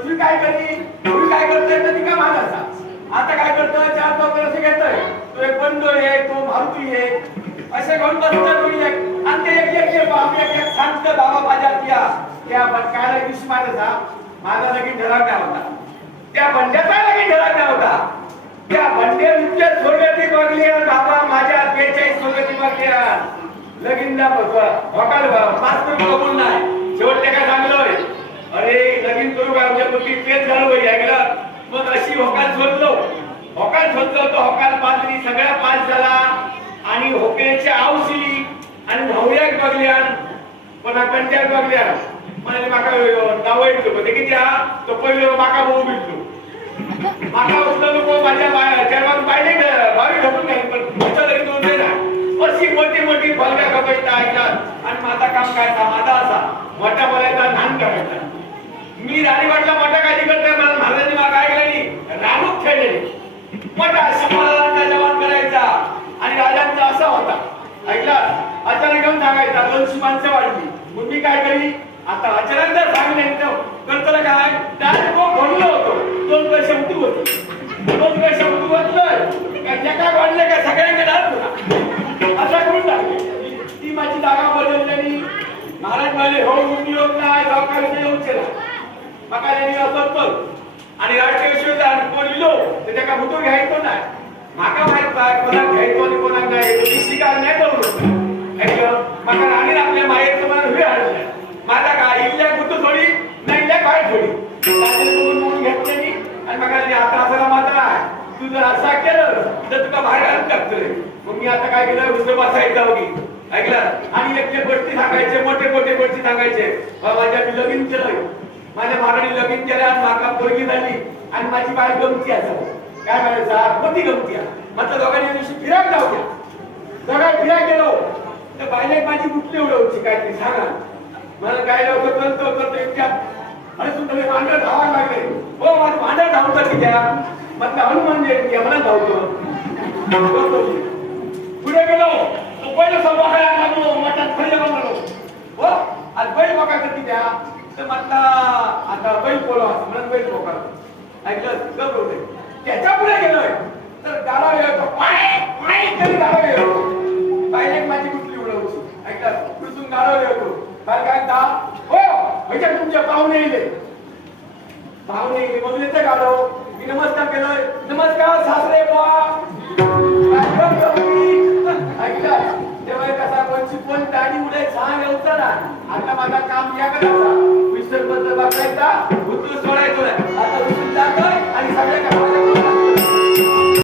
तुम्ही काय करी तुम्ही काय करताय तर ती का मागायचा आता काय करतोय चार चौकर असे घेतोय तो एक बंडो आहे तो मारुती आहे असे घेऊन बसतो तुम्ही एक आणि ते एक सांगतो बाबा माझ्या त्या काय विष माझा लगीन ठरवला होता त्या बंड्याचा लगीन ठरवला होता त्या बंड्याच्या सोबती बघली बाबा माझ्या 42 सोबती बघली लगीनला वकाल पाच कबूल नाही शेवटले काय सांगलोय अरे लगीन करू का आमच्या मुली तेच झालं ऐकलं मग अशी होकाल शोधलो तो होकाल पात्री सगळ्या पास झाला आणि होकेची आवशी आणि नवऱ्याक बघल्यान पण कंट्याक बघल्यान म्हणजे माका नाव ऐकलो ते किती हा तो पहिलं माका भाऊ भेटलो माका उचल नको माझ्या चर्मात पाहिजे भावी ढकून नाही पण तुमचं लगीन दोन दे ना अशी मोठी मोठी बलगा कपायचा ऐकतात आणि माझा काम काय माझा असा मोठा बोलायचा लहान करायचा मी राणीवाडला मोठा काळजी करतोय मला महाराजांनी माग ऐकलेली रानूक खेळलेली मोठा समाजाचा जवान करायचा आणि राजांचा असा होता ऐकला अचानक येऊन सांगायचा 200 माणसं वाढली मग मी काय करी आता अचानक जर सांगले करताना काय डायरेक्ट भरलो होतो 2 पैसे उठी होती 2 पैसे उठी होतलं काय वाढले का सगळ्यांकडे डाल असा करून टाकले ती माझी जागा बदललेली महाराज म्हणाले हो उद्योग नाही दवाखान्यात येऊच मका त्यांनी असत आणि राष्ट्रीय विश्वविद्यालय कोण लिहिलो तर त्याला भूतो घ्यायचो नाही माका माहित काय कोणाक घ्यायचो आणि कोणाक नाही तुम्ही शिकार नाही करू ऐकलं माका राणी आपल्या मायेचं मला हुए हाडलं माझा काय इल्ल्या भूतो थोडी नाही इल्ल्या काय थोडी म्हणून घेतले मी आणि मग आता असाला मात्र तू जर असा केलं तर तुला बाहेर घालून टाकतोय मग मी आता काय केलं दुसरं बसायचं होगी ऐकलं आणि एक गोष्टी सांगायचे मोठे गोष्टी सांगायचे माझ्या मी लगीन केलं माझ्या महाराणी लगीन केलं आणि माका पोरगी झाली आणि माझी बाई गमती असं काय म्हणायचं कोणती गमती म्हटलं दोघांनी दिवशी फिरायला जाऊ द्या दोघा फिरायला गेलो तर बाईला माझी कुठली उडवची काय ती सांगा मला काय लवकर करतो इतक्यात आणि तुम्ही मांडर धावायला लागले हो माझं मांडर धावतं की द्या म्हटलं हनुमान जयंती मला धावतो पुढे गेलो तो पहिलं संभाळायला लागलो मठात खरी म्हणलो हो आज बैल बघा किती द्या तर म्हटलं आता बैल बोलवा म्हणून बैल बोका ऐकलं गप होते त्याच्या पुढे गेलोय तर गाडा येतो तरी गाडा येतो बाईने माझी कुठली उडवची ऐकलं कुठून गाडा येतो काय दा हो म्हणजे तुमचे पाहुणे येले मग येते गाडो मी नमस्कार केलोय नमस्कार सासरे ऐकलं तेव्हा कसा कोणची कोण दाढी उडे सांग येऊचा ना आता माझा काम या करायचा विसर्ग बघायचा